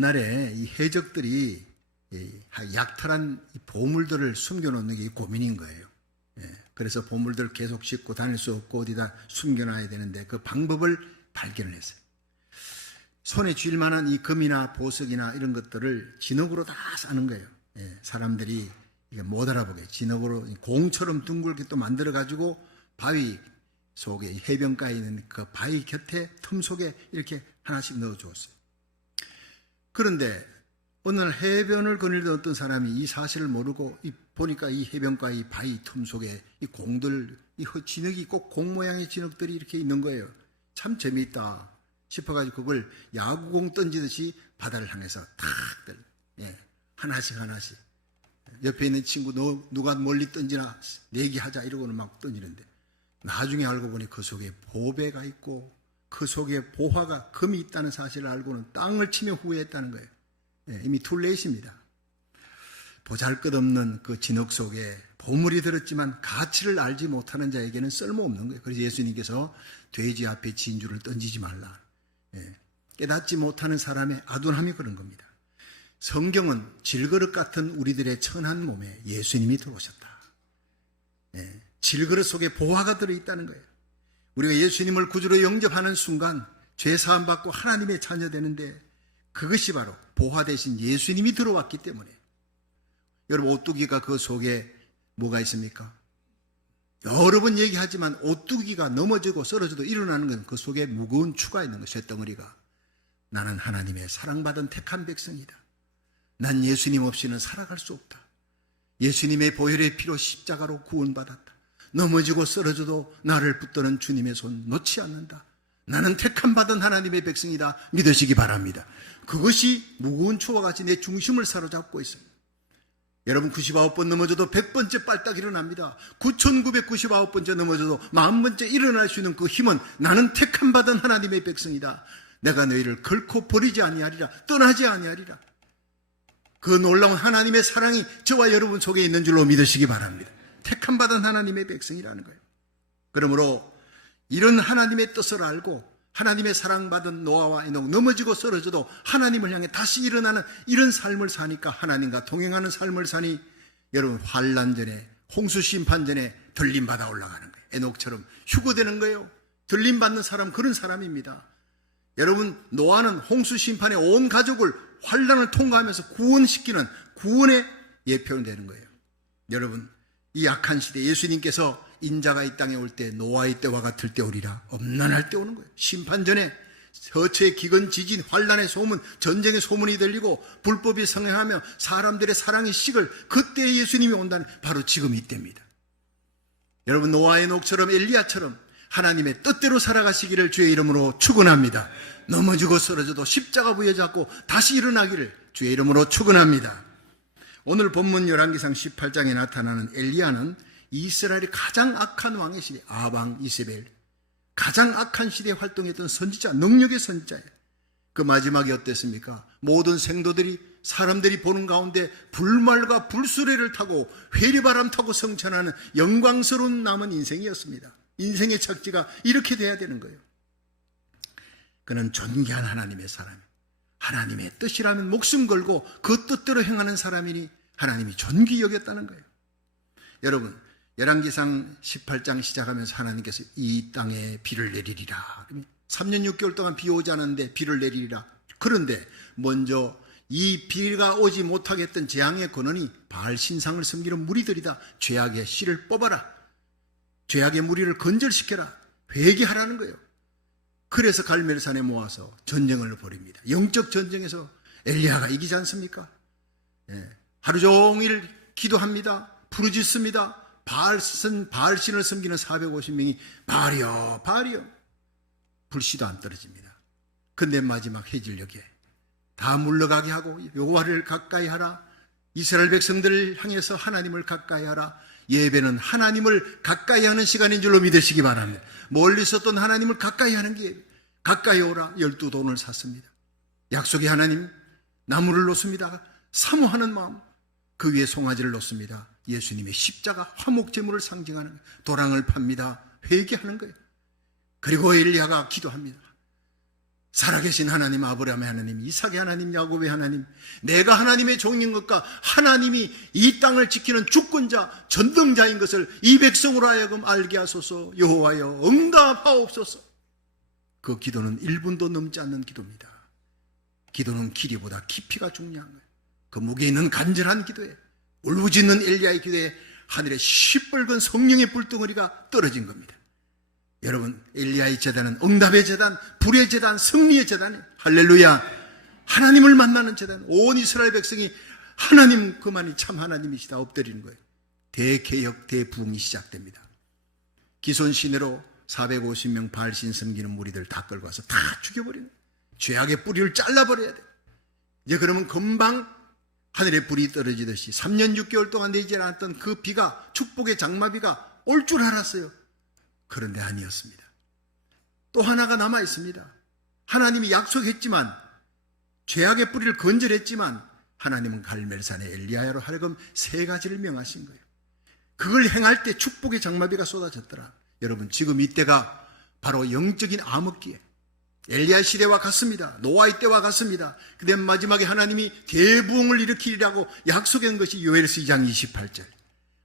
옛날에 이 해적들이 약탈한 이 보물들을 숨겨놓는 게 고민인 거예요. 그래서 보물들을 계속 싣고 다닐 수 없고 어디다 숨겨놔야 되는데 그 방법을 발견을 했어요. 손에 쥘 만한 이 금이나 보석이나 이런 것들을 진흙으로 다 싸는 거예요. 사람들이 이게 못 알아보게 진흙으로 공처럼 둥글게 또 만들어가지고 바위 속에 해변가에 있는 그 바위 곁에 틈 속에 이렇게 하나씩 넣어주었어요. 그런데 어느 날 해변을 거닐던 어떤 사람이 이 사실을 모르고 보니까 이 해변가 이 바위 틈 속에 이 공들, 이 진흙이 꼭 공 모양의 진흙들이 이렇게 있는 거예요. 참 재미있다 싶어가지고 그걸 야구공 던지듯이 바다를 향해서 탁 하나씩 옆에 있는 친구 너 누가 멀리 던지나 내기하자 이러고는 막 던지는데 나중에 알고 보니 그 속에 보배가 있고 그 속에 보화가 금이 있다는 사실을 알고는 땅을 치며 후회했다는 거예요. 이미 툴레이트입니다. 보잘것없는 그 진흙 속에 보물이 들었지만 가치를 알지 못하는 자에게는 쓸모없는 거예요. 그래서 예수님께서 돼지 앞에 진주를 던지지 말라. 깨닫지 못하는 사람의 아둔함이 그런 겁니다. 성경은 질그릇 같은 우리들의 천한 몸에 예수님이 들어오셨다. 질그릇 속에 보화가 들어있다는 거예요. 우리가 예수님을 구주로 영접하는 순간 죄 사함 받고 하나님의 자녀 되는데 그것이 바로 보화 대신 예수님이 들어왔기 때문에 여러분 오뚜기가 그 속에 뭐가 있습니까? 여러 번 얘기하지만 오뚜기가 넘어지고 쓰러져도 일어나는 건 그 속에 무거운 추가 있는 것, 쇳덩어리가. 나는 하나님의 사랑받은 택한 백성이다. 난 예수님 없이는 살아갈 수 없다. 예수님의 보혈의 피로 십자가로 구원받았다. 넘어지고 쓰러져도 나를 붙드는 주님의 손 놓지 않는다. 나는 택함 받은 하나님의 백성이다. 믿으시기 바랍니다. 그것이 무거운 추와 같이 내 중심을 사로잡고 있어요. 여러분 99번 넘어져도 100번째 빨딱 일어납니다. 9999번째 넘어져도 10,000번째 일어날 수 있는 그 힘은 나는 택함 받은 하나님의 백성이다. 내가 너희를 결코 버리지 아니하리라. 떠나지 아니하리라. 그 놀라운 하나님의 사랑이 저와 여러분 속에 있는 줄로 믿으시기 바랍니다. 택함 받은 하나님의 백성이라는 거예요. 그러므로 이런 하나님의 뜻을 알고 하나님의 사랑받은 노아와 에녹 넘어지고 쓰러져도 하나님을 향해 다시 일어나는 이런 삶을 사니까 하나님과 동행하는 삶을 사니 여러분 환난 전에 홍수 심판 전에 들림받아 올라가는 거예요. 에녹처럼 휴거되는 거예요. 들림받는 사람 그런 사람입니다. 여러분 노아는 홍수 심판에 온 가족을 환난을 통과하면서 구원시키는 구원의 예표는 되는 거예요. 여러분 이 악한 시대 예수님께서 인자가 이 땅에 올 때 노아의 때와 같을 때 오리라. 엄난할 때 오는 거예요. 심판 전에 서처의 기근 지진 환난의 소문 전쟁의 소문이 들리고 불법이 성행하며 사람들의 사랑이 식을 그때 예수님이 온다는 바로 지금 이때입니다. 여러분 노아의 녹처럼 엘리야처럼 하나님의 뜻대로 살아가시기를 주의 이름으로 축원합니다. 넘어지고 쓰러져도 십자가 부여잡고 다시 일어나기를 주의 이름으로 축원합니다. 오늘 본문 열왕기상 18장에 나타나는 엘리야는 이스라엘의 가장 악한 왕의 시대 아방 이세벨 가장 악한 시대에 활동했던 선지자 능력의 선지자예요. 그 마지막이 어땠습니까? 모든 생도들이 사람들이 보는 가운데 불말과 불수레를 타고 회리바람 타고 성천하는 영광스러운 남은 인생이었습니다. 인생의 착지가 이렇게 돼야 되는 거예요. 그는 존귀한 하나님의 사람, 하나님의 뜻이라면 목숨 걸고 그 뜻대로 행하는 사람이니 하나님이 존귀 여겼다는 거예요. 여러분 열왕기상 18장 시작하면서 하나님께서 이 땅에 비를 내리리라. 3년 6개월 동안 비 오지 않았는데 비를 내리리라. 그런데 먼저 이 비가 오지 못하게 했던 재앙의 근원이 바알 신상을 섬기는 무리들이다. 죄악의 씨를 뽑아라. 죄악의 무리를 건절시켜라. 회개하라는 거예요. 그래서 갈멜산에 모아서 전쟁을 벌입니다. 영적 전쟁에서 엘리야가 이기지 않습니까? 하루 종일 기도합니다. 부르짖습니다. 바알신을 섬기는 450명이 바알이여 바알이여 불씨도 안 떨어집니다. 근데 마지막 해질녘에 다 물러가게 하고 여호와를 가까이 하라. 이스라엘 백성들을 향해서 하나님을 가까이 하라. 예배는 하나님을 가까이 하는 시간인 줄로 믿으시기 바랍니다. 멀리 있었던 하나님을 가까이 하는 게 가까이 오라. 12돈을 샀습니다. 약속의 하나님 나무를 놓습니다. 사모하는 마음 그 위에 송아지를 놓습니다. 예수님의 십자가 화목제물을 상징하는 거예요. 도랑을 팝니다. 회개하는 거예요. 그리고 엘리야가 기도합니다. 살아계신 하나님, 아브라함의 하나님, 이삭의 하나님, 야곱의 하나님, 내가 하나님의 종인 것과 하나님이 이 땅을 지키는 주권자, 전등자인 것을 이 백성으로 하여금 알게 하소서. 여호와여 응답하옵소서. 그 기도는 1분도 넘지 않는 기도입니다. 기도는 길이보다 깊이가 중요한 거예요. 그 무게 있는 간절한 기도에, 울부짖는 엘리야의 기도에 하늘에 시뻘건 성령의 불덩어리가 떨어진 겁니다. 여러분, 엘리야의 제단은 응답의 제단, 불의 제단, 승리의 제단이에요. 할렐루야. 하나님을 만나는 제단. 온 이스라엘 백성이 하나님 그만이 참 하나님이시다 엎드리는 거예요. 대개혁, 대부흥이 시작됩니다. 기손 시내로 450명 바알신 섬기는 무리들 다 끌고 와서 다 죽여버리는 거예요. 죄악의 뿌리를 잘라버려야 돼요. 이제 그러면 금방 하늘에 불이 떨어지듯이 3년 6개월 동안 내지 않았던 그 비가, 축복의 장마비가 올 줄 알았어요. 그런데 아니었습니다. 또 하나가 남아 있습니다. 하나님이 약속했지만, 죄악의 뿌리를 건절했지만 하나님은 갈멜산의 엘리야로 하여금 3가지를 명하신 거예요. 그걸 행할 때 축복의 장마비가 쏟아졌더라. 여러분, 지금 이때가 바로 영적인 암흑기에 엘리야 시대와 같습니다. 노아의 때와 같습니다. 그때 마지막에 하나님이 대부흥을 일으키리라고 약속한 것이 요엘서 2장 28절.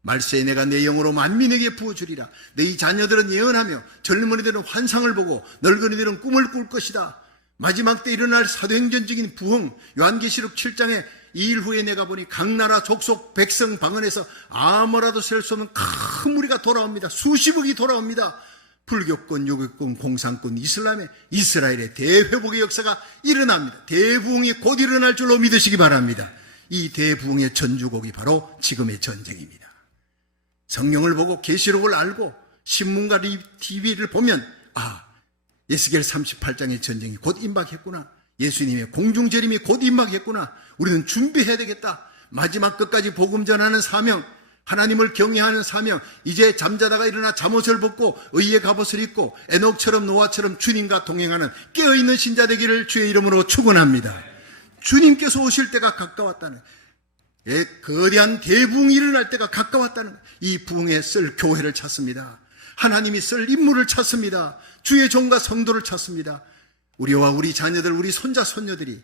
말세에 내가 내 영으로 만민에게 부어주리라. 너희 자녀들은 예언하며 젊은이들은 환상을 보고 늙은이들은 꿈을 꿀 것이다. 마지막 때 일어날 사도행전적인 부흥, 요한계시록 7장에 2일 후에 내가 보니 각 나라 족속 백성 방언에서 아무라도 셀 수 없는 큰 무리가 돌아옵니다. 수십억이 돌아옵니다. 불교권, 유교권, 공산권, 이스라엘의 대회복의 역사가 일어납니다. 대부흥이 곧 일어날 줄로 믿으시기 바랍니다. 이 대부흥의 전주곡이 바로 지금의 전쟁입니다. 성경을 보고 계시록을 알고 신문과 TV를 보면 에스겔 38장의 전쟁이 곧 임박했구나. 예수님의 공중재림이 곧 임박했구나. 우리는 준비해야 되겠다. 마지막 끝까지 복음 전하는 사명, 하나님을 경외하는 사명, 이제 잠자다가 일어나 잠옷을 벗고 의의 갑옷을 입고 에녹처럼 노아처럼 주님과 동행하는 깨어있는 신자 되기를 주의 이름으로 축원합니다. 주님께서 오실 때가 가까웠다는, 거대한 대부흥이 일어날 때가 가까웠다는, 이 부흥에 쓸 교회를 찾습니다. 하나님이 쓸 인물을 찾습니다. 주의 종과 성도를 찾습니다. 우리와 우리 자녀들, 우리 손자 손녀들이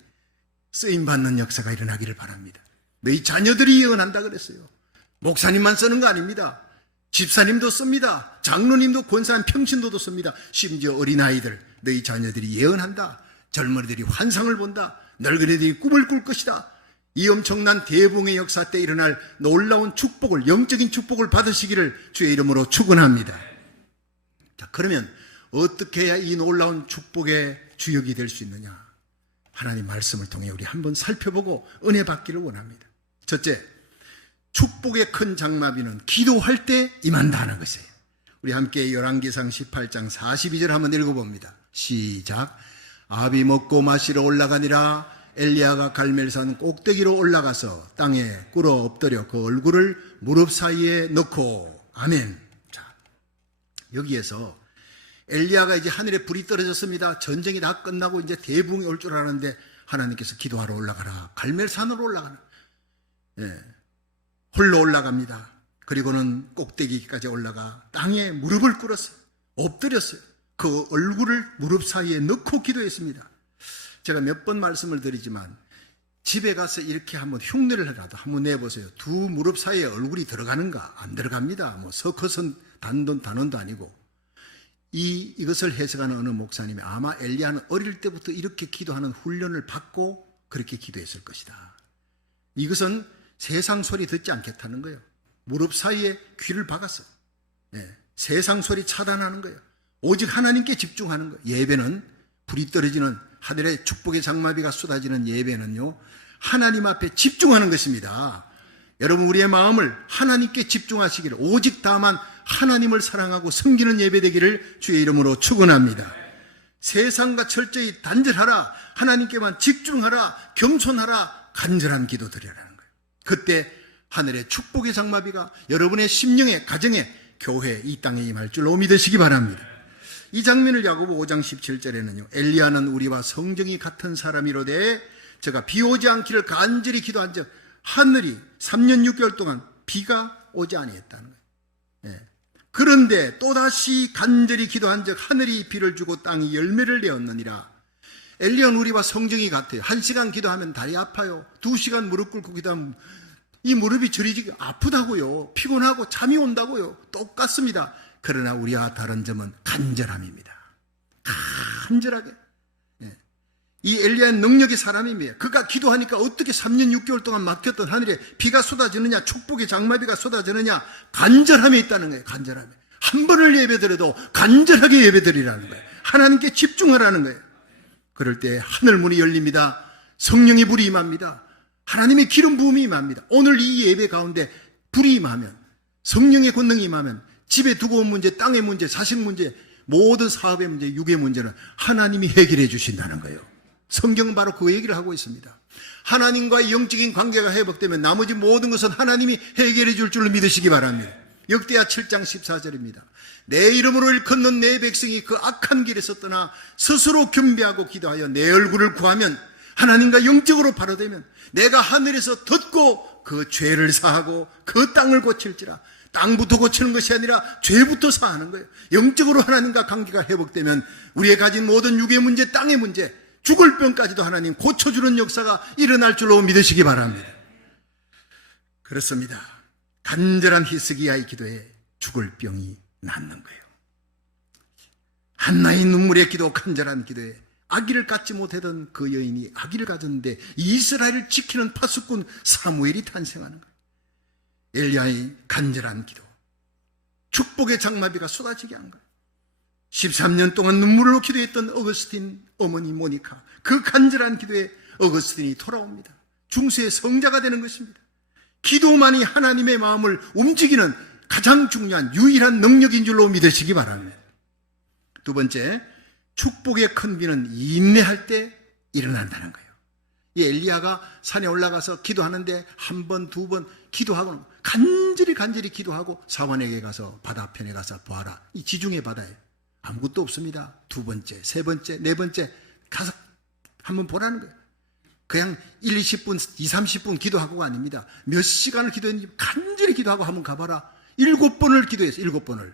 쓰임받는 역사가 일어나기를 바랍니다. 너희 자녀들이 예언한다 그랬어요. 목사님만 쓰는 거 아닙니다. 집사님도 씁니다. 장로님도, 권사님, 평신도도 씁니다. 심지어 어린아이들, 너희 자녀들이 예언한다. 젊은이들이 환상을 본다. 늙은이들이 꿈을 꿀 것이다. 이 엄청난 대부흥의 역사 때 일어날 놀라운 축복을, 영적인 축복을 받으시기를 주의 이름으로 축원합니다. 자, 그러면 어떻게 해야 이 놀라운 축복의 주역이 될 수 있느냐? 하나님 말씀을 통해 우리 한번 살펴보고 은혜 받기를 원합니다. 첫째, 축복의 큰 장마비는 기도할 때 임한다는 것이에요. 우리 함께 열왕기상 18장 42절 한번 읽어봅니다. 시작. 아비 먹고 마시러 올라가니라. 엘리야가 갈멜산 꼭대기로 올라가서 땅에 꿇어 엎드려 그 얼굴을 무릎 사이에 넣고. 아멘. 자, 여기에서 엘리야가 이제 하늘에 불이 떨어졌습니다. 전쟁이 다 끝나고 이제 대부흥이 올 줄 알았는데 하나님께서 기도하러 올라가라. 갈멜산으로 올라가라. 홀로 올라갑니다. 그리고는 꼭대기까지 올라가 땅에 무릎을 꿇었어요. 엎드렸어요. 그 얼굴을 무릎 사이에 넣고 기도했습니다. 제가 몇 번 말씀을 드리지만 집에 가서 이렇게 한번 흉내를 해라도 한번 내보세요. 두 무릎 사이에 얼굴이 들어가는가? 안 들어갑니다. 뭐 서커선 단원도 아니고. 이것을 해석하는 어느 목사님이 아마 엘리야는 어릴 때부터 이렇게 기도하는 훈련을 받고 그렇게 기도했을 것이다. 이것은 세상 소리 듣지 않겠다는 거예요. 무릎 사이에 귀를 박았어요. 세상 소리 차단하는 거예요. 오직 하나님께 집중하는 거예요. 예배는 불이 떨어지는 하늘의 축복의 장마비가 쏟아지는 예배는요, 하나님 앞에 집중하는 것입니다. 여러분, 우리의 마음을 하나님께 집중하시기를, 오직 다만 하나님을 사랑하고 섬기는 예배 되기를 주의 이름으로 축원합니다. 세상과 철저히 단절하라, 하나님께만 집중하라, 겸손하라, 간절한 기도 드리라는 거예요. 그때 하늘의 축복의 장마비가 여러분의 심령에, 가정에, 교회, 이 땅에 임할 줄로 믿으시기 바랍니다. 이 장면을 야고보 5장 17절에는요, 엘리야는 우리와 성정이 같은 사람이로되 저가 비 오지 않기를 간절히 기도한 적 하늘이 3년 6개월 동안 비가 오지 아니했다는 거예요. 그런데 또다시 간절히 기도한 적 하늘이 비를 주고 땅이 열매를 내었느니라. 엘리야는 우리와 성정이 같아요. 1시간 기도하면 다리 아파요. 2시간 무릎 꿇고 기도하면 이 무릎이 저리지 아프다고요. 피곤하고 잠이 온다고요. 똑같습니다. 그러나 우리와 다른 점은 간절함입니다. 간절하게. 이 엘리야는 능력의 사람입니다. 그가 기도하니까 어떻게 3년 6개월 동안 막혔던 하늘에 비가 쏟아지느냐, 축복의 장마비가 쏟아지느냐, 간절함에 있다는 거예요. 간절함에. 한 번을 예배드려도 간절하게 예배드리라는 거예요. 하나님께 집중하라는 거예요. 그럴 때 하늘문이 열립니다. 성령의 불이 임합니다. 하나님의 기름 부음이 임합니다. 오늘 이 예배 가운데 불이 임하면, 성령의 권능이 임하면 집에 두고 온 문제, 땅의 문제, 자식 문제, 모든 사업의 문제, 육의 문제는 하나님이 해결해 주신다는 거예요. 성경은 바로 그 얘기를 하고 있습니다. 하나님과의 영적인 관계가 회복되면 나머지 모든 것은 하나님이 해결해 줄 줄로 믿으시기 바랍니다. 역대하 7장 14절입니다. 내 이름으로 일컫는 내 백성이 그 악한 길에서 떠나 스스로 겸비하고 기도하여 내 얼굴을 구하면, 하나님과 영적으로 바로되면 내가 하늘에서 듣고 그 죄를 사하고 그 땅을 고칠지라. 땅부터 고치는 것이 아니라 죄부터 사하는 거예요. 영적으로 하나님과 관계가 회복되면 우리의 가진 모든 육의 문제, 땅의 문제, 죽을 병까지도 하나님 고쳐주는 역사가 일어날 줄로 믿으시기 바랍니다. 그렇습니다. 간절한 히스기야의 기도에 죽을 병이 낫는 거예요. 한나의 눈물의 기도, 간절한 기도에 아기를 갖지 못하던 그 여인이 아기를 가졌는데 이스라엘을 지키는 파수꾼 사무엘이 탄생하는 거예요. 엘리야의 간절한 기도, 축복의 장마비가 쏟아지게 한 거예요. 13년 동안 눈물로 기도했던 어거스틴 어머니 모니카, 그 간절한 기도에 어거스틴이 돌아옵니다. 중세의 성자가 되는 것입니다. 기도만이 하나님의 마음을 움직이는 가장 중요한 유일한 능력인 줄로 믿으시기 바랍니다. 두 번째, 축복의 큰 비는 인내할 때 일어난다는 거예요. 이 엘리야가 산에 올라가서 기도하는데 한 번, 두 번 기도하고 간절히 기도하고 사원에게 가서 바다편에 가서 보아라. 이 지중해 바다에 아무것도 없습니다. 두 번째, 세 번째, 네 번째 가서 한번 보라는 거예요. 그냥 1, 20분, 2, 30분 기도하고가 아닙니다. 몇 시간을 기도했는지 간절히 기도하고 한번 가봐라. 7번을 기도했어요. 7번을.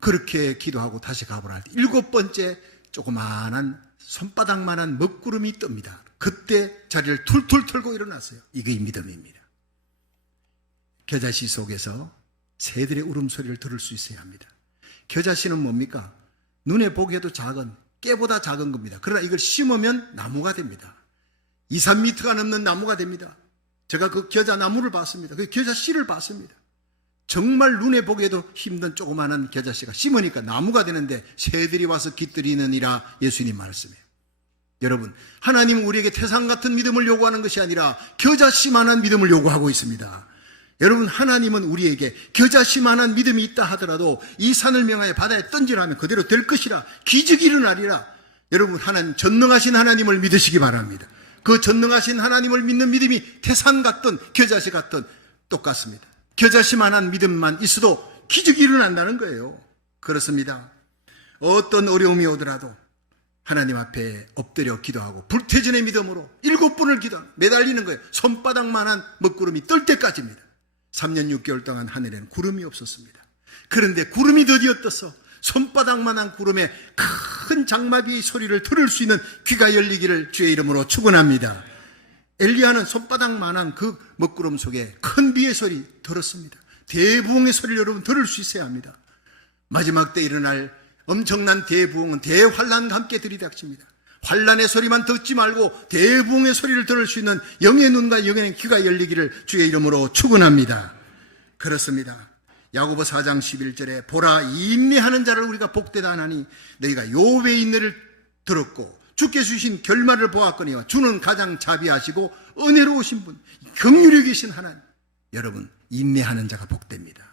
그렇게 기도하고 다시 가보라 할 때 7번째 조그마한 손바닥만한 먹구름이 뜹니다. 그때 자리를 툴툴 털고 일어났어요. 이게 믿음입니다. 겨자씨 속에서 새들의 울음소리를 들을 수 있어야 합니다. 겨자씨는 뭡니까? 눈에 보기에도 작은, 깨보다 작은 겁니다. 그러나 이걸 심으면 나무가 됩니다. 2, 3m가 넘는 나무가 됩니다. 제가 그 겨자나무를 봤습니다. 그 겨자씨를 봤습니다. 정말 눈에 보기에도 힘든 조그마한 겨자씨가 심으니까 나무가 되는데 새들이 와서 깃들이느니라 예수님 말씀이에요. 여러분, 하나님은 우리에게 태산 같은 믿음을 요구하는 것이 아니라 겨자씨만한 믿음을 요구하고 있습니다. 여러분, 하나님은 우리에게 겨자씨만한 믿음이 있다 하더라도 이 산을 명하여 바다에 던지라면 그대로 될 것이라, 기적이 일어나리라. 여러분, 하나님, 전능하신 하나님을 믿으시기 바랍니다. 그 전능하신 하나님을 믿는 믿음이 태산 같든 겨자씨 같든 똑같습니다. 겨자씨만한 믿음만 있어도 기적이 일어난다는 거예요. 그렇습니다. 어떤 어려움이 오더라도 하나님 앞에 엎드려 기도하고 불태전의 믿음으로 7번을 기도하고 매달리는 거예요. 손바닥만한 먹구름이 뜰 때까지입니다. 3년 6개월 동안 하늘에는 구름이 없었습니다. 그런데 구름이 드디어 떠서 손바닥만한 구름에 큰 장마비의 소리를 들을 수 있는 귀가 열리기를 주의 이름으로 축원합니다. 엘리야는 손바닥만한 그 먹구름 속에 큰 비의 소리 들었습니다. 대부흥의 소리를 여러분 들을 수 있어야 합니다. 마지막 때 일어날 엄청난 대부흥은 대환란과 함께 들이닥칩니다. 환란의 소리만 듣지 말고 대부흥의 소리를 들을 수 있는 영의 눈과 영의 귀가 열리기를 주의 이름으로 축원합니다. 그렇습니다. 야고보 4장 11절에 보라, 인내하는 자를 우리가 복되다 하나니 너희가 욥의 인내를 들었고 주께 주신 결말을 보았거니와 주는 가장 자비하시고 은혜로우신 분, 긍휼히 계신 하나님. 여러분, 인내하는 자가 복됩니다.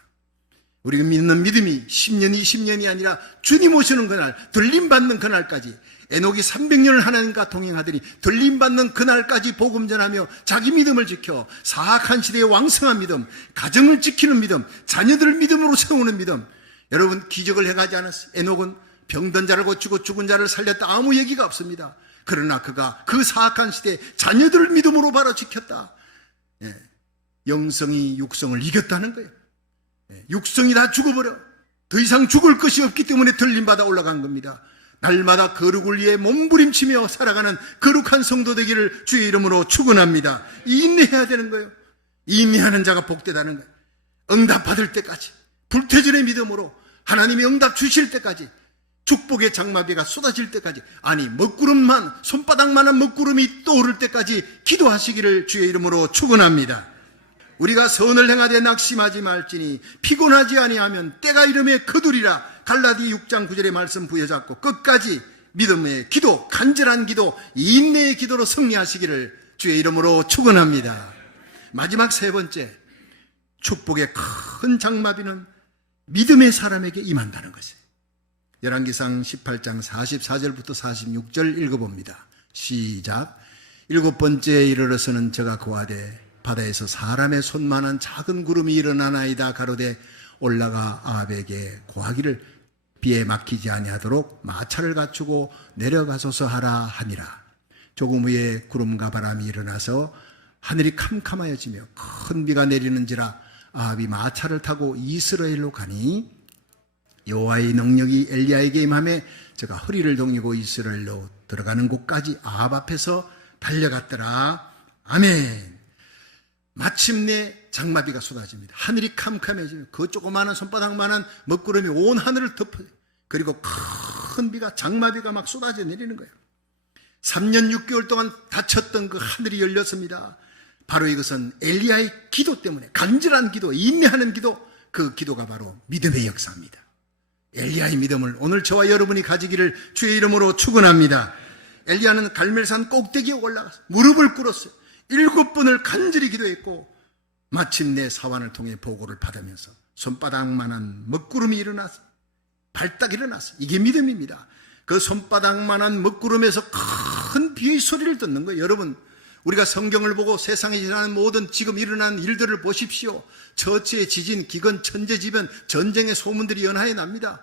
우리가 믿는 믿음이 10년, 20년이 아니라 주님 오시는 그날, 들림받는 그날까지, 에녹이 300년을 하나님과 동행하더니 들림받는 그날까지 복음 전하며 자기 믿음을 지켜 사악한 시대의 왕성한 믿음, 가정을 지키는 믿음, 자녀들을 믿음으로 세우는 믿음. 여러분, 기적을 해가지 않았어요. 에녹은 병든 자를 고치고 죽은 자를 살렸다, 아무 얘기가 없습니다. 그러나 그가 그 사악한 시대에 자녀들을 믿음으로 바로 지켰다. 영성이 육성을 이겼다는 거예요. 육성이 다 죽어버려. 더 이상 죽을 것이 없기 때문에 들림받아 올라간 겁니다. 날마다 거룩을 위해 몸부림치며 살아가는 거룩한 성도 되기를 주의 이름으로 축원합니다. 인내해야 되는 거예요. 인내하는 자가 복되다는 거예요. 응답 받을 때까지, 불태전의 믿음으로 하나님이 응답 주실 때까지, 축복의 장마비가 쏟아질 때까지, 아니 먹구름만, 손바닥만한 먹구름이 떠오를 때까지 기도하시기를 주의 이름으로 축원합니다. 우리가 선을 행하되 낙심하지 말지니 피곤하지 아니하면 때가 이름에 거두리라. 갈라디 6장 9절의 말씀 부여잡고 끝까지 믿음의 기도, 간절한 기도, 인내의 기도로 승리하시기를 주의 이름으로 축원합니다. 마지막 세 번째, 축복의 큰 장마비는 믿음의 사람에게 임한다는 것이에요. 열왕기상 18장 44절부터 46절 읽어봅니다. 시작. 7번째에 이르러서는 저가 고하되 바다에서 사람의 손만한 작은 구름이 일어나나이다. 가로되 올라가 아합에게 고하기를 비에 막히지 아니하도록 마차를 갖추고 내려가소서 하라 하니라. 조금 후에 구름과 바람이 일어나서 하늘이 캄캄하여지며 큰 비가 내리는지라 아합이 마차를 타고 이스라엘로 가니 여호와의 능력이 엘리야에게 임하매 저가 허리를 동이고 이스라엘로 들어가는 곳까지 아합 앞에서 달려갔더라. 아멘. 마침내 장마비가 쏟아집니다. 하늘이 캄캄해지며 그 조그마한 손바닥만한 먹구름이 온 하늘을 덮어요. 그리고 큰 비가, 장마비가 막 쏟아져 내리는 거예요. 3년 6개월 동안 닫혔던 그 하늘이 열렸습니다. 바로 이것은 엘리야의 기도 때문에, 간절한 기도, 인내하는 기도, 그 기도가 바로 믿음의 역사입니다. 엘리야의 믿음을 오늘 저와 여러분이 가지기를 주의 이름으로 축원합니다. 엘리야는 갈멜산 꼭대기에 올라가서 무릎을 꿇었어요. 7번을 간절히 기도했고 마침내 사환을 통해 보고를 받으면서 손바닥만한 먹구름이 일어났어요. 발딱 일어났어요. 이게 믿음입니다. 그 손바닥만한 먹구름에서 큰 비의 소리를 듣는 거예요. 여러분, 우리가 성경을 보고 세상에 일어나는 모든 지금 일어난 일들을 보십시오. 처치의 지진, 기근, 천재지변, 전쟁의 소문들이 연하에 납니다.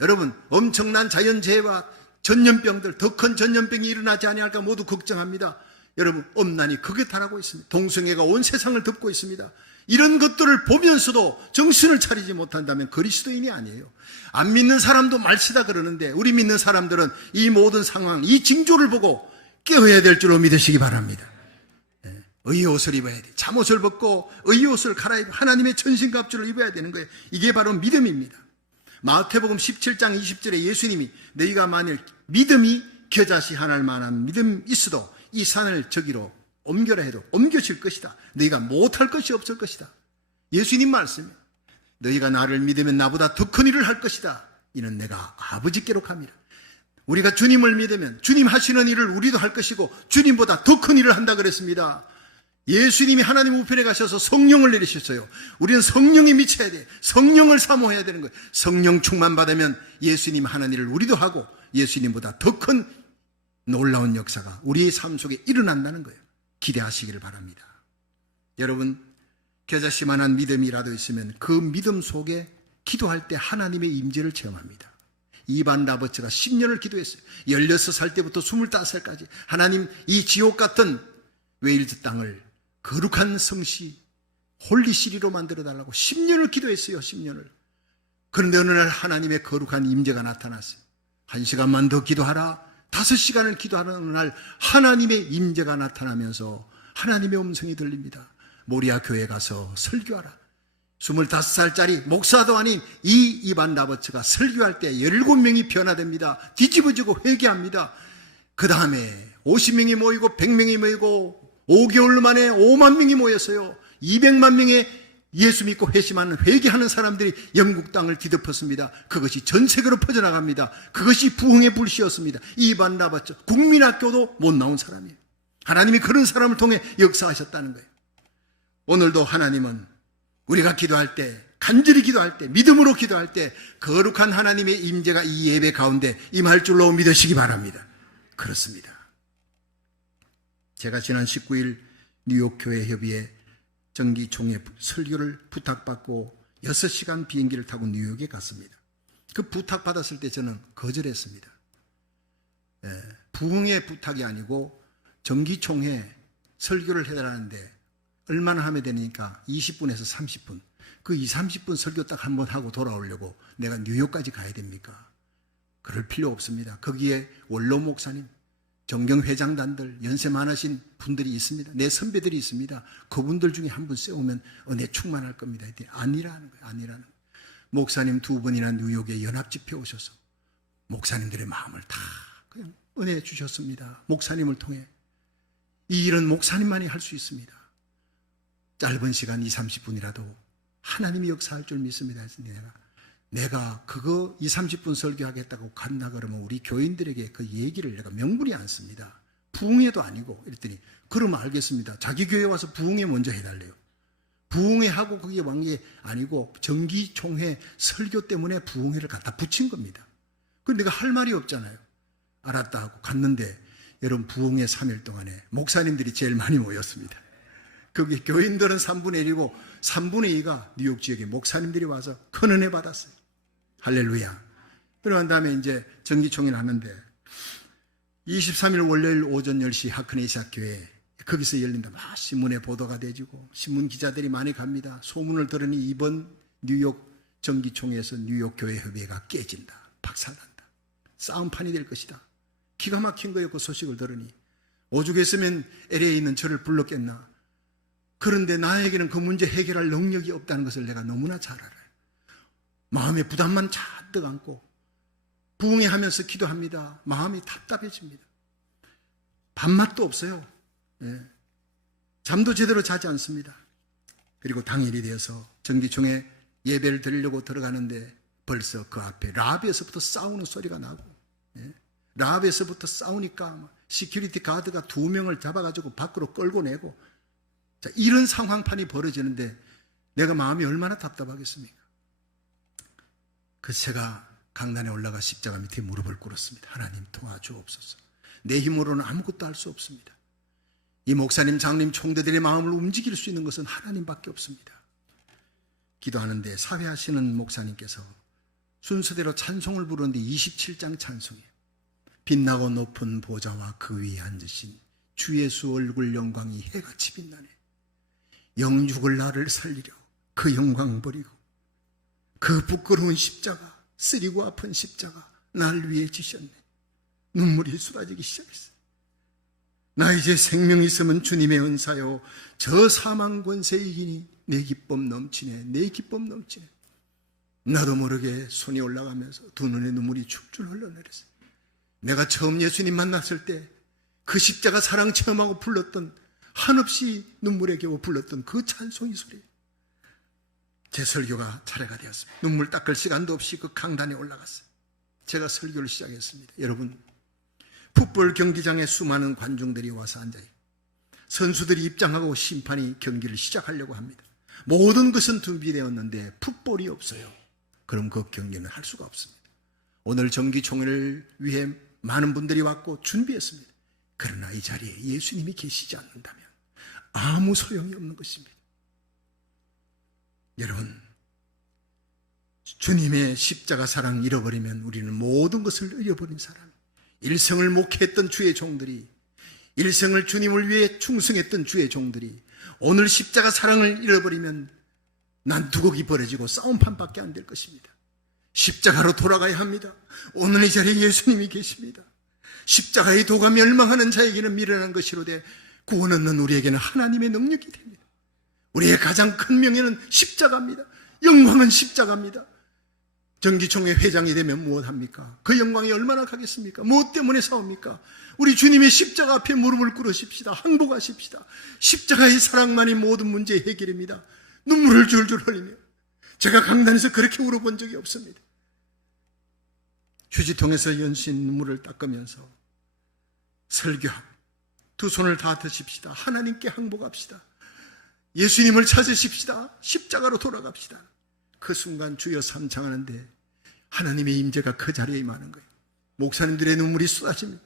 여러분, 엄청난 자연재해와 전염병들, 더 큰 전염병이 일어나지 아니할까 모두 걱정합니다. 여러분, 엄난이 극에 달하고 있습니다. 동성애가 온 세상을 덮고 있습니다. 이런 것들을 보면서도 정신을 차리지 못한다면 그리스도인이 아니에요. 안 믿는 사람도 말시다 그러는데 우리 믿는 사람들은 이 모든 상황, 이 징조를 보고 깨어야 될 줄로 믿으시기 바랍니다. 의의 옷을 입어야 돼. 잠옷을 벗고 의의 옷을 갈아입고 하나님의 전신갑주를 입어야 되는 거예요. 이게 바로 믿음입니다. 마태복음 17장 20절에 예수님이 너희가 만일 믿음이 겨자씨 하나를 만한 믿음 있어도 이 산을 저기로 옮겨라 해도 옮겨질 것이다. 너희가 못할 것이 없을 것이다. 예수님 말씀이에요. 너희가 나를 믿으면 나보다 더 큰 일을 할 것이다. 이는 내가 아버지께로 갑니다. 우리가 주님을 믿으면 주님 하시는 일을 우리도 할 것이고 주님보다 더 큰 일을 한다 그랬습니다. 예수님이 하나님 우편에 가셔서 성령을 내리셨어요. 우리는 성령에 미쳐야 돼. 성령을 사모해야 되는 거예요. 성령 충만 받으면 예수님 하는 일을 우리도 하고 예수님보다 더 큰 놀라운 역사가 우리의 삶 속에 일어난다는 거예요. 기대하시기를 바랍니다. 여러분, 겨자씨만한 믿음이라도 있으면 그 믿음 속에 기도할 때 하나님의 임재를 체험합니다. 이반 라버츠가 10년을 기도했어요. 16살 때부터 25살까지 하나님, 이 지옥 같은 웨일즈 땅을 거룩한 성시 홀리시리로 만들어달라고 10년을 기도했어요. 10년을. 그런데 어느 날 하나님의 거룩한 임재가 나타났어요. 1시간만 더 기도하라. 5시간을 기도하는 어느 날 하나님의 임재가 나타나면서 하나님의 음성이 들립니다. 모리아 교회에 가서 설교하라. 25살짜리 목사도 아닌 이 이반 라버츠가 설교할 때 17명이 변화됩니다. 뒤집어지고 회개합니다. 그 다음에 50명이 모이고 100명이 모이고 5개월 만에 5만 명이 모였어요. 200만 명의 예수 믿고 회심하는 회개하는 사람들이 영국 땅을 뒤덮었습니다. 그것이 전 세계로 퍼져나갑니다. 그것이 부흥의 불씨였습니다. 이반 라버츠 국민학교도 못 나온 사람이에요. 하나님이 그런 사람을 통해 역사하셨다는 거예요. 오늘도 하나님은 우리가 기도할 때, 간절히 기도할 때, 믿음으로 기도할 때 거룩한 하나님의 임재가 이 예배 가운데 임할 줄로 믿으시기 바랍니다. 그렇습니다. 제가 지난 19일 뉴욕 교회 협의회 정기 총회 설교를 부탁받고 6시간 비행기를 타고 뉴욕에 갔습니다. 그 부탁받았을 때 저는 거절했습니다. 부흥의 부탁이 아니고 정기 총회 설교를 해달라는데 얼마나 하면 되니까 20분에서 30분. 그 20, 30분 설교 딱 한 번 하고 돌아오려고 내가 뉴욕까지 가야 됩니까? 그럴 필요 없습니다. 거기에 원로 목사님, 정경회장단들, 연세 많으신 분들이 있습니다. 내 선배들이 있습니다. 그분들 중에 한 분 세우면 은혜 충만할 겁니다. 아니라는 거예요. 아니라는 거예요. 목사님 2분이나 뉴욕에 연합집회 오셔서 목사님들의 마음을 다 그냥 은혜 주셨습니다. 목사님을 통해. 이 일은 목사님만이 할 수 있습니다. 짧은 시간 20, 30분이라도 하나님이 역사할 줄 믿습니다. 내가 그거 20, 30분 설교하겠다고 간다 그러면 우리 교인들에게 그 얘기를 내가 명분이 않습니다. 부흥회도 아니고 이랬더니 그러면 알겠습니다. 자기 교회 와서 부흥회 먼저 해달래요. 부흥회 하고 그게 왕게 아니고 정기총회 설교 때문에 부흥회를 갖다 붙인 겁니다. 그런데 내가 할 말이 없잖아요. 알았다 하고 갔는데 여러분 부흥회 3일 동안에 목사님들이 제일 많이 모였습니다. 거기 교인들은 3분의 1이고 3분의 2가 뉴욕 지역에 목사님들이 와서 큰 은혜 받았어요. 할렐루야. 그러고 난 다음에 이제 정기총회를 하는데 23일 월요일 오전 10시 하크네시아 교회 거기서 열린다. 막 신문에 보도가 되지고 신문 기자들이 많이 갑니다. 소문을 들으니 이번 뉴욕 정기총회에서 뉴욕 교회 협의회가 깨진다. 박살난다. 싸움판이 될 것이다. 기가 막힌 거예요. 그 소식을 들으니. 오죽했으면 LA에 있는 저를 불렀겠나. 그런데 나에게는 그 문제 해결할 능력이 없다는 것을 내가 너무나 잘 알아요. 마음의 부담만 잔뜩 안고 부흥회 하면서 기도합니다. 마음이 답답해집니다. 밥맛도 없어요. 예. 잠도 제대로 자지 않습니다. 그리고 당일이 되어서 정기총회 예배를 드리려고 들어가는데 벌써 그 앞에 라비에서부터 싸우는 소리가 나고, 예. 라비에서부터 싸우니까 시큐리티 가드가 2명을 잡아가지고 밖으로 끌고 내고, 자, 이런 상황판이 벌어지는데 내가 마음이 얼마나 답답하겠습니까? 그래서 제가 강단에 올라가 십자가 밑에 무릎을 꿇었습니다. 하나님 도와주옵소서. 내 힘으로는 아무것도 할 수 없습니다. 이 목사님, 장님, 총대들의 마음을 움직일 수 있는 것은 하나님밖에 없습니다. 기도하는데 사회하시는 목사님께서 순서대로 찬송을 부르는데 27장 찬송이에요. 빛나고 높은 보좌와 그 위에 앉으신 주 예수 얼굴 영광이 해같이 빛나네. 영육을 나를 살리려 그 영광 버리고 그 부끄러운 십자가, 쓰리고 아픈 십자가 날 위해 지셨네. 눈물이 쏟아지기 시작했어요. 나 이제 생명 있으면 주님의 은사요, 저 사망 권세 이기니 내 기쁨 넘치네. 내 기쁨 넘치네. 나도 모르게 손이 올라가면서 두 눈에 눈물이 축줄 흘러내렸어요. 내가 처음 예수님 만났을 때 그 십자가 사랑 체험하고 불렀던, 한없이 눈물에 겨워 불렀던 그 찬송이 소리. 제 설교가 차례가 되었습니다. 눈물 닦을 시간도 없이 그 강단에 올라갔어요. 제가 설교를 시작했습니다. 여러분, 풋볼 경기장에 수많은 관중들이 와서 앉아요. 선수들이 입장하고 심판이 경기를 시작하려고 합니다. 모든 것은 준비되었는데 풋볼이 없어요. 그럼 그 경기는 할 수가 없습니다. 오늘 정기총회를 위해 많은 분들이 왔고 준비했습니다. 그러나 이 자리에 예수님이 계시지 않는다면 아무 소용이 없는 것입니다. 여러분, 주님의 십자가 사랑 잃어버리면 우리는 모든 것을 잃어버린 사람, 일생을 목회했던 주의 종들이, 일생을 주님을 위해 충성했던 주의 종들이 오늘 십자가 사랑을 잃어버리면 난투극이 벌어지고 싸움판밖에 안 될 것입니다. 십자가로 돌아가야 합니다. 오늘 이 자리에 예수님이 계십니다. 십자가의 도가 멸망하는 자에게는 미련한 것이로되 구원 얻는 우리에게는 하나님의 능력이 됩니다. 우리의 가장 큰 명예는 십자가입니다. 영광은 십자가입니다. 정기총회 회장이 되면 무엇합니까? 그 영광이 얼마나 가겠습니까? 무엇 때문에 싸웁니까? 우리 주님의 십자가 앞에 무릎을 꿇으십시다. 항복하십시다. 십자가의 사랑만이 모든 문제의 해결입니다. 눈물을 줄줄 흘리며 제가 강단에서 그렇게 울어본 적이 없습니다. 휴지통에서 연신 눈물을 닦으면서 설교하고 두 손을 다 드십시다. 하나님께 항복합시다. 예수님을 찾으십시다. 십자가로 돌아갑시다. 그 순간 주여 삼창하는데 하나님의 임재가 그 자리에 임하는 거예요. 목사님들의 눈물이 쏟아집니다.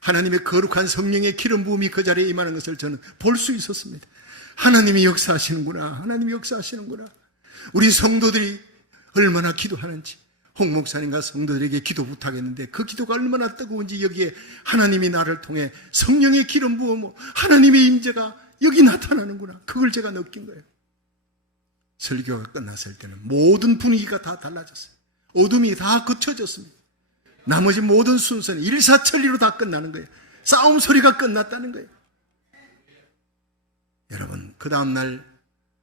하나님의 거룩한 성령의 기름 부음이 그 자리에 임하는 것을 저는 볼 수 있었습니다. 하나님이 역사하시는구나. 하나님이 역사하시는구나. 우리 성도들이 얼마나 기도하는지, 홍 목사님과 성도들에게 기도 부탁했는데 그 기도가 얼마나 뜨거운지 여기에 하나님이 나를 통해 성령의 기름 부음, 하나님의 임재가 여기 나타나는구나. 그걸 제가 느낀 거예요. 설교가 끝났을 때는 모든 분위기가 다 달라졌어요. 어둠이 다 걷혀졌습니다. 나머지 모든 순서는 일사천리로 다 끝나는 거예요. 싸움 소리가 끝났다는 거예요. 여러분, 그 다음날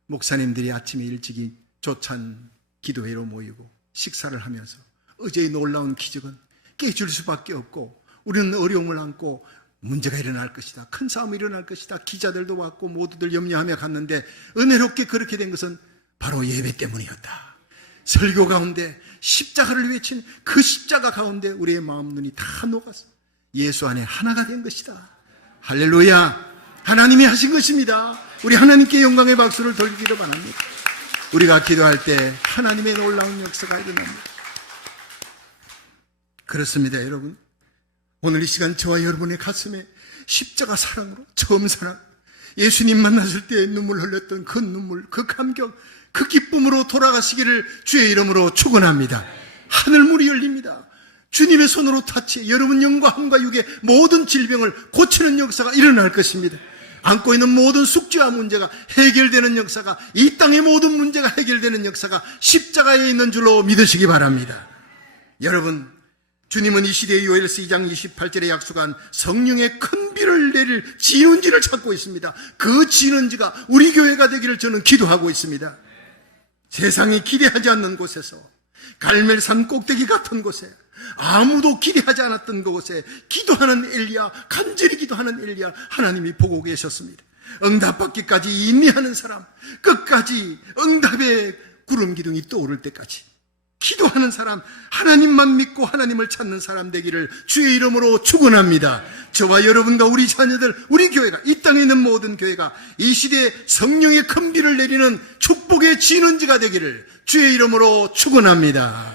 목사님들이 아침에 일찍이 조찬 기도회로 모이고 식사를 하면서 어제의 놀라운 기적은 깨질 수밖에 없고 우리는 어려움을 안고 문제가 일어날 것이다, 큰 싸움이 일어날 것이다, 기자들도 왔고 모두들 염려하며 갔는데 은혜롭게 그렇게 된 것은 바로 예배 때문이었다. 설교 가운데 십자가를 외친 그 십자가 가운데 우리의 마음 눈이 다 녹아서 예수 안에 하나가 된 것이다. 할렐루야. 하나님이 하신 것입니다. 우리 하나님께 영광의 박수를 돌리기를 바랍니다. 우리가 기도할 때 하나님의 놀라운 역사가 일어납니다. 그렇습니다, 여러분. 오늘 이 시간 저와 여러분의 가슴에 십자가 사랑으로 처음 사랑, 예수님 만났을 때 눈물 흘렸던 그 눈물, 그 감격, 그 기쁨으로 돌아가시기를 주의 이름으로 축원합니다. 하늘문이 열립니다. 주님의 손으로 타치 여러분 영과 함과 육의 모든 질병을 고치는 역사가 일어날 것입니다. 안고 있는 모든 숙제와 문제가 해결되는 역사가, 이 땅의 모든 문제가 해결되는 역사가 십자가에 있는 줄로 믿으시기 바랍니다. 여러분, 주님은 이 시대의 요엘서 2장 28절에 약속한 성령의 큰 비를 내릴 진원지를 찾고 있습니다. 그 진원지가 우리 교회가 되기를 저는 기도하고 있습니다. 세상이 기대하지 않는 곳에서, 갈멜산 꼭대기 같은 곳에, 아무도 기대하지 않았던 곳에 기도하는 엘리야, 간절히 기도하는 엘리야 하나님이 보고 계셨습니다. 응답받기까지 인내하는 사람, 끝까지 응답의 구름 기둥이 떠오를 때까지 기도하는 사람, 하나님만 믿고 하나님을 찾는 사람 되기를 주의 이름으로 축원합니다. 저와 여러분과 우리 자녀들, 우리 교회가, 이 땅에 있는 모든 교회가 이 시대에 성령의 큰 비를 내리는 축복의 진원지가 되기를 주의 이름으로 축원합니다.